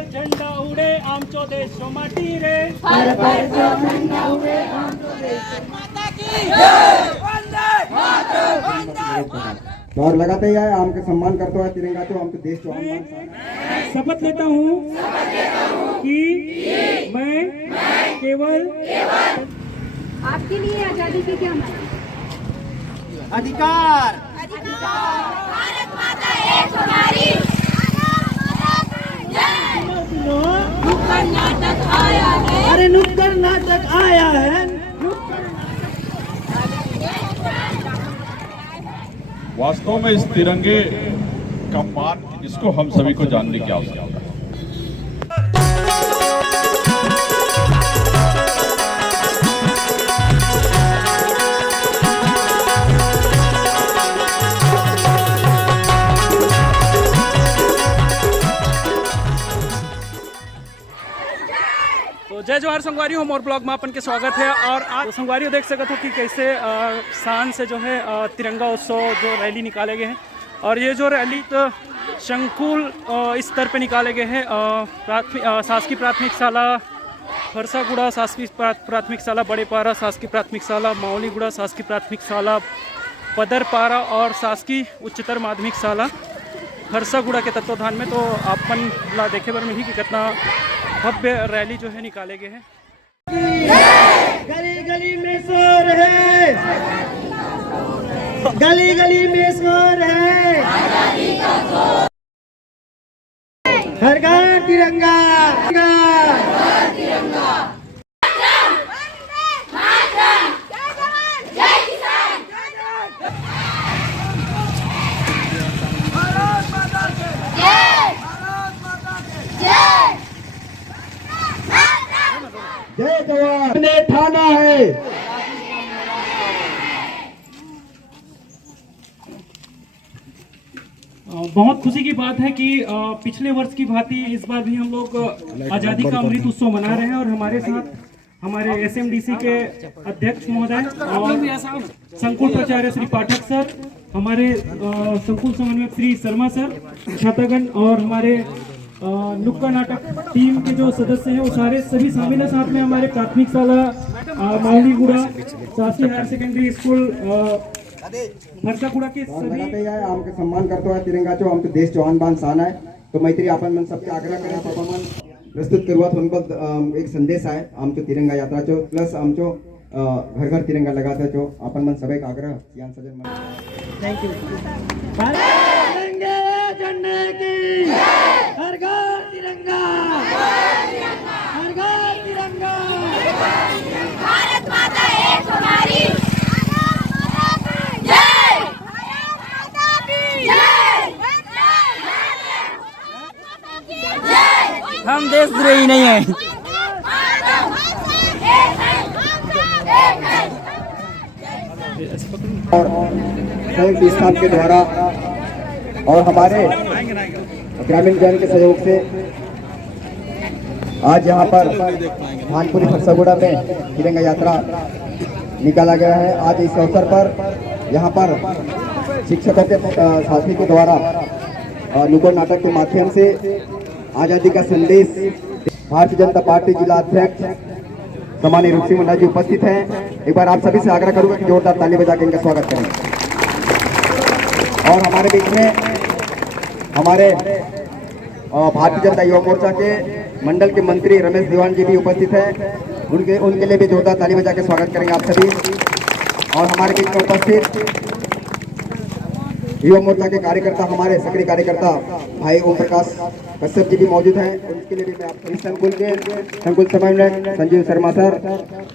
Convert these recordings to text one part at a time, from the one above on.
पर झंडा उडे आमचो देशो माटी रे हर पर जो झंडा उड़े आमचो देशो माता की जय वंदे मातरम। और लगाते ही आए आम के सम्मान करते हुए तिरंगा तो आम के देश जो शपथ लेता हूँ कि मैं केवल आपके लिए आजादी की क्या माना? अधिकार भारत माता एक हमारी नुक्कड़ नाटक आया है। अरे नुक्कड़ नाटक आया है। वास्तव में इस तिरंगे का मान इसको हम सभी को जानने की आवश्यकता है। तो जय जवाहर संगवारी होम और ब्लॉग में अपन के स्वागत है। और आज संगवारी देख सकते हो कि कैसे शान से जो है तिरंगा उत्सव जो रैली निकाले गए हैं। और ये जो रैली तो संकुल स्तर पे निकाले गए हैं। शासकीय प्राथमिक शाला फरसागुड़ा, शासकीय प्राथमिक शाला बड़ेपारा, शासकीय प्राथमिक शाला मावलीगुड़ा, शासकीय प्राथमिक शाला पदरपारा और शासकीय उच्चतर माध्यमिक शाला फरसागुड़ा के तत्वाधान में। तो अपन ला देखे बर में ही कि कितना भव्य रैली जो है निकाले गए हैं। गली गली में शोर है, गली गली में शोर है, हर घर तिरंगा जय जवान ने ठाना है। बहुत खुशी की बात है कि पिछले वर्ष की भांति इस बार भी हम लोग आज़ादी का अमृत उत्सव मना रहे हैं। और हमारे साथ हमारे एसएमडीसी के अध्यक्ष महोदय और संकुल प्राचार्य श्री पाठक सर, हमारे संकुल समन्वयक श्री शर्मा सर, छात्रागण और हमारे नुक्कड़ नाटक टीम के जो सदस्य हैं वो सारे सभी शामिल हैं। साथ में हमारे प्राथमिक शाला मावलीगुड़ा, शासकीय हायर सेकेंडरी स्कूल फरसागुड़ा के सभी लगाते ही आए आम के सम्मान करते हुए तिरंगा जो आम के देश जवान बान शान है। तो मैत्री आपण मन सबके आग्रह करें परफॉर्मन्स प्रस्तुत करुआत होने एक संदेश आहे आमचो तिरंगा यात्रा चो प्लस आमचो घर घर तिरंगा लगाते चो आपण मन सबे आग्रह यान सजन मन थैंक यू। झंडे की हर घर तिरंगा, हर घर तिरंगा। भारत माता एक हमारी जय, भारत माता की जय। हम देशद्रोही नहीं है। और संयुक्त स्थान के द्वारा और हमारे ग्रामीण जन के सहयोग से आज यहाँ पर धानपुरी फरसागुड़ा में तिरंगा यात्रा निकाला गया है। आज इस अवसर पर यहाँ पर शिक्षकों के साथी के द्वारा नुक्कड़ नाटक के माध्यम से आज़ादी का संदेश भारतीय जनता पार्टी जिला अध्यक्ष सम्मानीय रूप सिंह मुंडा जी उपस्थित हैं। एक बार आप सभी से आग्रह करूंगा कि जोरदार ताली बजा के इनका स्वागत करें। और हमारे बीच में हमारे भारतीय जनता युवा मोर्चा के मंडल के मंत्री रमेश दीवान जी भी उपस्थित हैं। उनके लिए भी जोरदार ताली बजा के स्वागत करेंगे आप सभी। और हमारे बीच में उपस्थित युवा मोर्चा के कार्यकर्ता, हमारे सक्रिय कार्यकर्ता भाई ओम प्रकाश कश्यप जी भी मौजूद हैं। उनके लिए भी मैं आप संकुल के संकुल समन्वयक संजीव शर्मा सर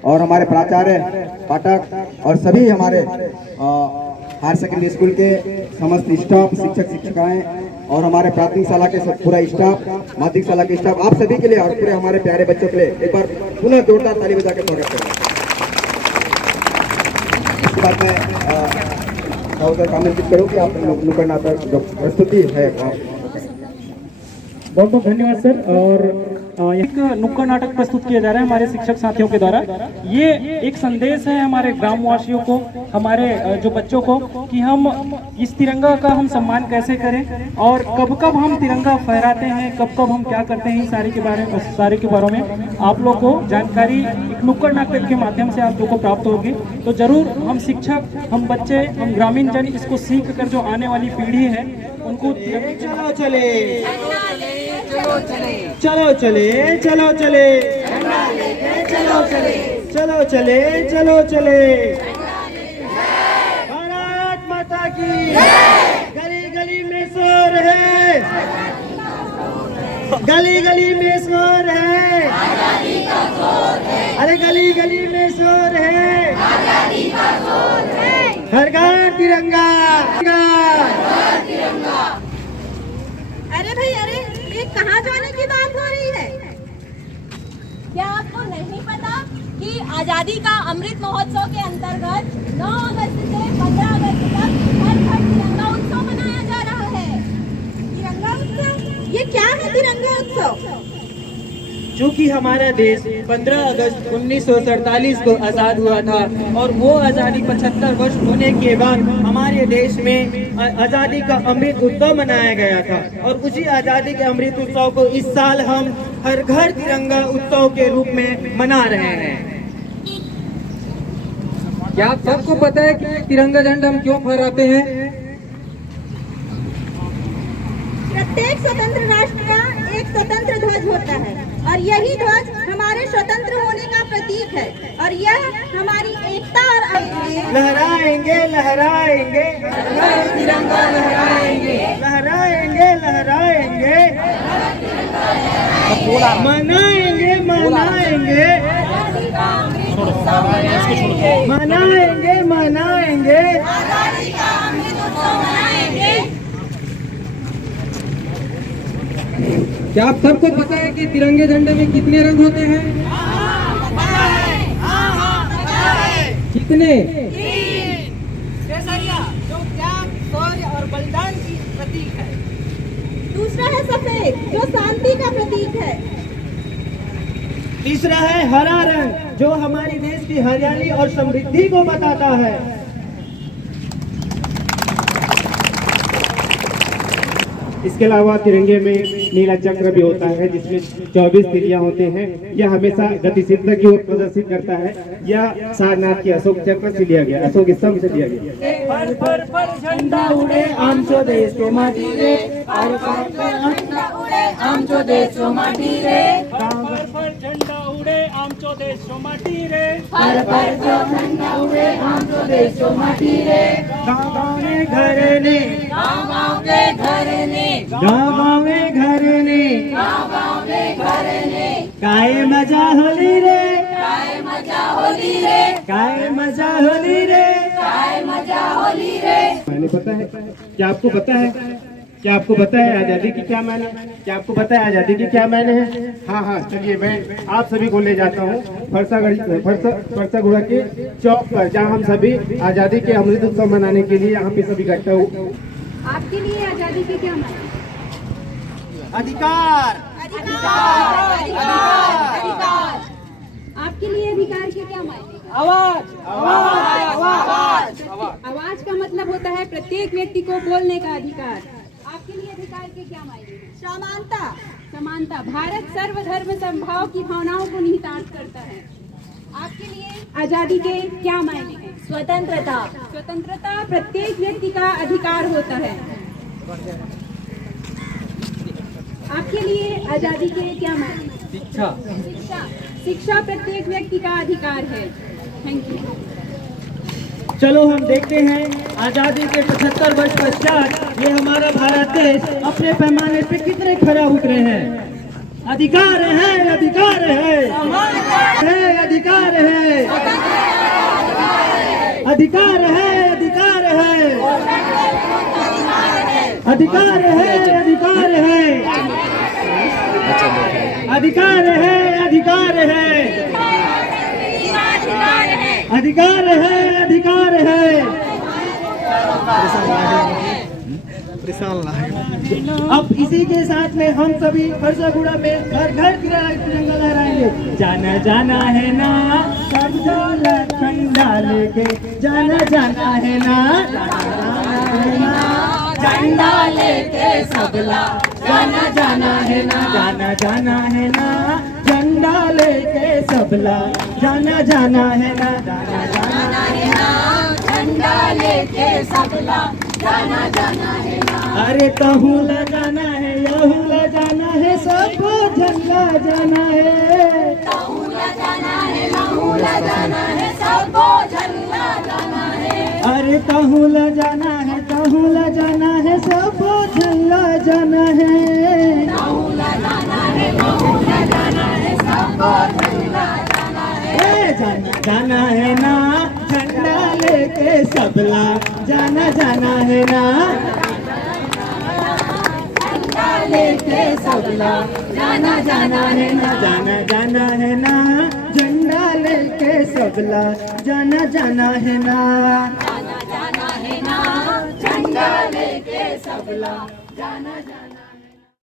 और हमारे प्राचार्य पाठक और सभी हमारे हायर सेकेंडरी स्कूल के समस्त स्टाफ, शिक्षक शिक्षिकाएं और हमारे प्राथमिक शाला के पूरा स्टाफ, माध्यमिक शाला के स्टाफ, आप सभी के लिए और पूरे हमारे प्यारे बच्चों के लिए एक बार पुनः जोरदार ताली बजा के स्वागत करें। इसके बाद मैं आमंत्रित करूँ कि आप नुक्कड़ नाटक जो प्रस्तुति है बहुत बहुत धन्यवाद सर। और एक नुक्कड़ नाटक प्रस्तुत किया जा रहा है हमारे शिक्षक साथियों के द्वारा। ये एक संदेश है हमारे ग्रामवासियों को, हमारे जो बच्चों को, कि हम इस तिरंगा का हम सम्मान कैसे करें और कब कब हम तिरंगा फहराते हैं, कब कब हम क्या करते हैं, सारे के बारे में आप लोग को जानकारी एक नुक्कड़ नाटक के माध्यम से आप लोग को प्राप्त होगी। तो जरूर हम शिक्षक, हम बच्चे, हम ग्रामीण जन इसको सीख कर जो आने वाली पीढ़ी है उनको चलो चले चलो चले चलो चले चलो चले चलो चले चलो चले चलो चले भारत माता की गली गली में शोर है, गली गली में शोर है, अरे गली गली में शोर है, हर घर तिरंगा। अरे भाई अरे, ये कहाँ जाने की बात हो रही है? क्या आपको नहीं पता कि आजादी का अमृत महोत्सव के अंतर्गत 9 अगस्त से 15 अगस्त तक हर घर तिरंगा उत्सव मनाया जा रहा है। तिरंगा उत्सव? ये क्या है तिरंगा उत्सव? चूँकि हमारा देश 15 अगस्त 1947 को आज़ाद हुआ था और वो आज़ादी 75 वर्ष होने के बाद हमारे देश में आज़ादी का अमृत उत्सव मनाया गया था और उसी आज़ादी के अमृत उत्सव को इस साल हम हर घर तिरंगा उत्सव के रूप में मना रहे हैं। क्या आप सबको पता है कि तिरंगा झंडा हम क्यों फहराते हैं? प्रत्येक स्वतंत्र राष्ट्र का एक स्वतंत्र ध्वज होता है और यही ध्वज हमारे स्वतंत्र होने का प्रतीक है और यह हमारी एकता और लहराएंगे लहराएंगे तिरंगा लहराएंगे, लहराएंगे लहराएंगे मनाएंगे मनाएंगे मनाएंगे मनाएंगे। क्या आप सबको पता है कि तिरंगे झंडे में कितने रंग होते हैं? कितने? जो त्याग, शौर्य और बलिदान की प्रतीक है। दूसरा है सफेद जो शांति का प्रतीक है। तीसरा है हरा रंग जो हमारे देश की हरियाली और समृद्धि को बताता है। इसके अलावा तिरंगे में नीला चक्र भी होता है जिसमें 24 तिरियां होते हैं। यह हमेशा गतिशीलता की ओर प्रदर्शित करता है। यह सारनाथ के अशोक चक्र से लिया गया, अशोक स्तंभ से लिया गया। पर झंडा उड़े आमचो देश को माटी रे, झंडा उड़े आमचो देश को माटी रे, झंडा उड़े आमचो देश को माटी रे, झंडा उड़े आमचो देश को माटी रे, गाँव में घर ने, गाँव के घर ने, गाँव में घर ने, गाँव में घर ने, काय मजा होली रे, काय मजा होली रे, काय मजा होली रे, काय मजा होली रे। मैंने पता है, क्या आपको पता है, क्या आपको पता है आजादी की क्या मायने, क्या आपको पता है आजादी की क्या मायने है? हाँ हाँ, चलिए मैं आप सभी को ले जाता हूँ फरसागुड़ा के चौक पर, जहाँ हम सभी आजादी के अमृत उत्सव मनाने के लिए यहाँ पे सभी इकट्ठा हो। आपके लिए आजादी के क्या मायने? अधिकार, अधिकार, अधिकार, अधिकार। आपके लिए अधिकार के क्या मायने? आवाज, आवाज, आवाज। आवाज का मतलब होता है प्रत्येक व्यक्ति को बोलने का अधिकार। आपके लिए अधिकार के क्या मायने? समानता, समानता। भारत सर्वधर्म समभाव की भावनाओं को निहितार्थ करता है। आपके लिए आजादी के क्या मायने हैं? स्वतंत्रता, स्वतंत्रता प्रत्येक व्यक्ति का अधिकार होता है। आपके लिए आजादी के क्या मायने? शिक्षा, शिक्षा, शिक्षा प्रत्येक व्यक्ति का अधिकार है। Thank you. चलो हम देखते हैं आजादी के 75 वर्ष पश्चात ये हमारा भारत देश अपने पैमाने पे कितने खरा उतरे हैं। अधिकार है, अधिकार है, अधिकार है, अधिकार है, अधिकार है, अधिकार है, अधिकार है, अधिकार है, अधिकार है, अधिकार है, अधिकार है। अब इसी के साथ में हम सभी फरसागुड़ा में घर घर तिरंगा लहराएंगे। जाना जाना है ना झंडा लेके, जाना जाना है ना झंडा लेके सबला, जाना जाना है ना, जाना जाना है ना झंडा लेके सबला, जाना जाना है ना, जाना जाना है ना झंडा लेके सबला, जाना जाना है ना। अरे कहूँ ला जाना है, यहूँ ला जाना है, सबको झंडा जाना है। कहूँ ला जाना है, लहूँ ला जाना है, सबको झंडा जाना है। अरे कहूँ ला जाना है, कहूँ ला जाना है, सबको झंडा जाना है। कहूँ ला जाना है, कहूँ ला जाना है, सबको झंडा जाना है। जाना जाना है ना झंडा लेके सबला, जाना जाना है ना झंडा लेके सबला, जाना जाना है ना, जाना जाना है ना झंडा लेके सबला, जाना जाना है ना, जाना जाना है ना झंडा लेके सबला, जाना जाना